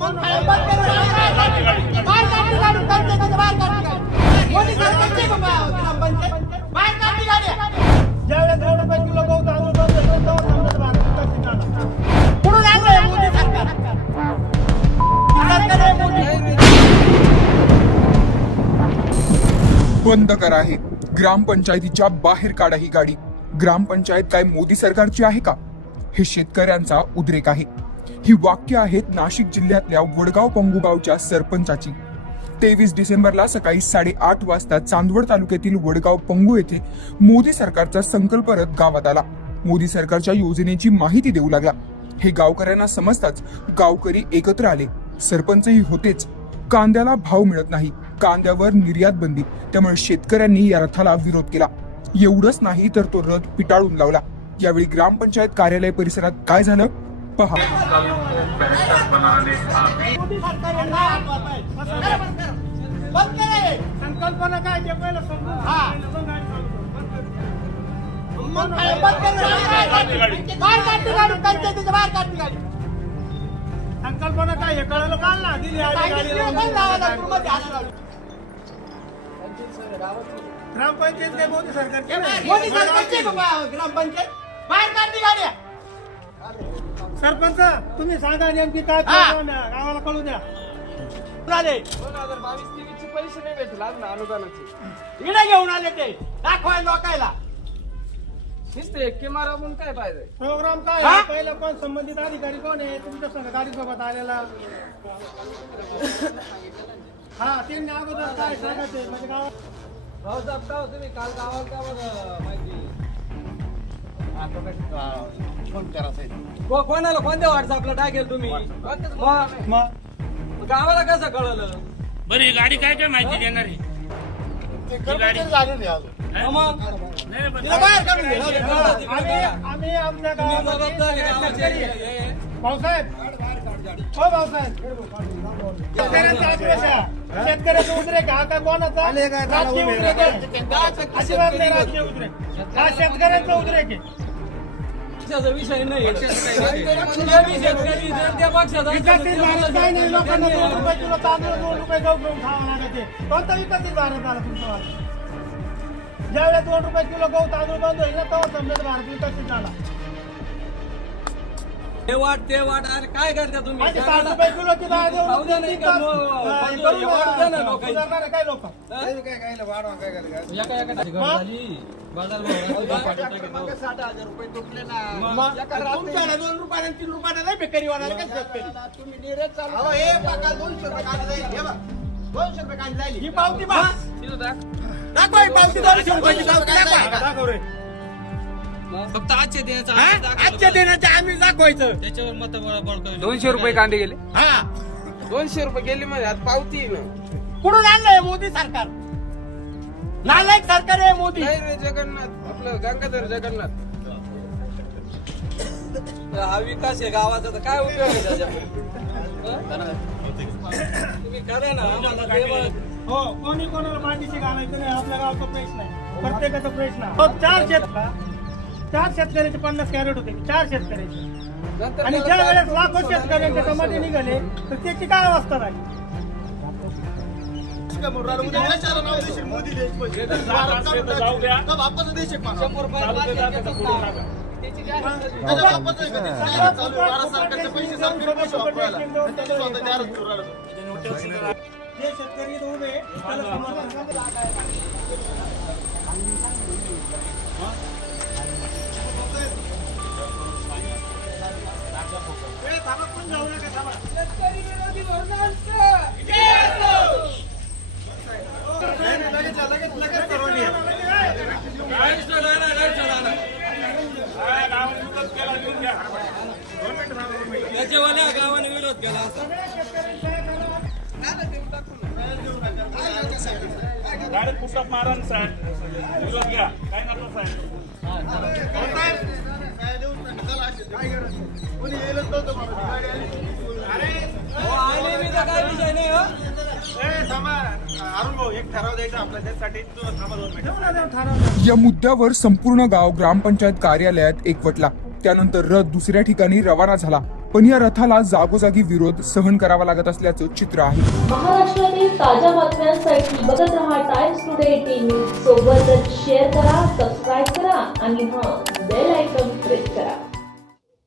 बंद बंद करा हे. ग्रामपंचायतीच्या बाहेर काढा ही गाडी. ग्रामपंचायत काय मोदी सरकारची आहे का? हे शेतकऱ्यांचा उद्रेक आहे. ही वाक्य आहेत नाशिक जिल्ह्यातल्या वडगाव पंगुगावच्या सरपंचाची. तेवीस डिसेंबरला सकाळी साडेआठ वाजता चांदवड तालुक्यातील वडगाव पंगू येथे मोदी सरकारचा संकल्प रथ गावात आला. मोदी सरकारच्या योजनेची माहिती देऊ लागला. हे गावकऱ्यांना समजताच गावकरी एकत्र आले. सरपंचही होतेच. कांद्याला भाव मिळत नाही. कांद्यावर निर्यात बंदी. त्यामुळे शेतकऱ्यांनी या रथाला विरोध केला. एवढंच नाही तर तो रथ पिटाळून लावला. यावेळी ग्रामपंचायत कार्यालय परिसरात काय झालं? पहा मोदी. संकल्पना काय ते पहिलं. हा. गाडी काय गाडी गाडी संकल्पना हे कळलं काल ना दिली गाडी. ग्रामपंचायत काय मोदी सरकार मोदी सरकारची बाबा ग्रामपंचायत बाहेर काढली गाड्या सरपंच तुम्ही सांगा नेमकी काय हा. प्रॉब्लेम आहे. गावाला कळू द्या. झाले. दोन हजार बावीस तेवीस चे पैसे नाही भेटले आज ना अनुदानाचे इकडे घेऊन आले ते. दाखवाय लोकायला. नुसते एक्के मारा काय पाहिजे प्रोग्राम काय हा? आहे? पहिलं कोण संबंधित अधिकारी कोण आहे? तुमच्या संग गाडी सोबत आलेला. हा त्यांनी अगोदर काय सांगायचे? म्हणजे गावात भाऊ साहेब का हो तुम्ही? काल गावाला का बरं माहिती? को- कोणाला कोणत्या व्हॉट्सअपला टाकेल तुम्ही? मग गावाला कसं कळलं? बरं ही गाडी काय काय माहिती देणार आहे? ही गाडी मग? नाही, नाही, पण- तिला बाहेर काढून दे. आम्ही आम्ही आमच्या तुम्ही जबाबदार आहे गावामध्ये गावाचे. हे- हे- भाऊसाहेब. हो भाऊसाहेब. शेतकऱ्यांचा आक्रोश आहे. शेतकऱ्याचा उद्रेक हा का कोणाचा? राजकीय उद्रेक आहे. अजिबात नाही राजकीय उद्रेक. हा शेतकऱ्यांचा उद्रेक आहे. पक्षाचा विषय नाही. शेतकरी शेतकरी जर त्या पक्षाचा विकसित भारत काय नाही लोकांना दोन रुपये किलो तांदूळ दोन रुपये गहू घेऊन खावा लागते कोणता विकसित भारत आला तुमचा? ज्यावेळेस दोन रुपये किलो गहू तांदूळ बंद होईल ना तेव्हा समजा भारत विकसित झाला. हे वाट ते वाट. अरे काय करता तुम्ही? माझे साठ रुपये किलो द्या तीन? तास, हा, हे करू हे वाढू द्या ना ना. लोकांची. सुधारणार आहे काय लोक एका एका ठिकाणी झाली बाजार तुमच्याकडे दोन रुपयाने तीन रुपयाने नाही बेकारी होणार का शेतकरी? अहो, हे. हे. ही पावती. दाखवा ही पावती दोनशे रुपयाची पावती दाखवा. दाखव रे. फक्त आजचे द्यायचं हा? आजच्या दिनाच्या आम्ही दाखवायचं. त्याच्यावर मत बळकवली दोनशे रुपये कांदे गेले? हा. दोनशे रुपये गेले म्हणजे आता पावती ना. कुठून आणलंय मोदी सरकार? नालायक सरकार आहे मोदी. नाही रे जगन्नाथ आपलं गंगाधर जगन्नाथ. हा विकास आहे गावाचा तर काय उपयोग आहे त्याच्यामध्ये हं? तुम्ही करा ना आम्हाला हो कोणी कोणाला पाठीशी घालायचं नाही आपल्या गावचा प्रश्न आहे. प्रत्येकाचा प्रश्न आहे. हो, चार शेत चार शेतकऱ्याचे पन्नास कॅरेट होते चार शेतकऱ्याचे. आणि ज्या काय- वेळेस लाखो शेतकऱ्यांचे टमाटे निघाले तर त्याची काय अवस्था झाली? जे शेतकरी उभे त्याला समर्थन त्याच्यावाल्या गावाने विरोध केला असता डायरेक्ट मारा ना, साहेब. विरोध घ्या. काय करता, साहेब? हो, या मुद्द्यावर संपूर्ण गाव ग्रामपंचायत कार्यालयात एकवटला. त्यानंतर रथ दुसऱ्या ठिकाणी रवाना झाला. पण या रथाला जागोजागी विरोध सहन करावा लागत असल्याचं चित्र आहे. महाराष्ट्रातील ताज्या बातम्यांसाठी बघत रहा टाइम्स टुडे टीव्ही सोबतच शेअर करा सबस्क्राईब करा आणि हा बेल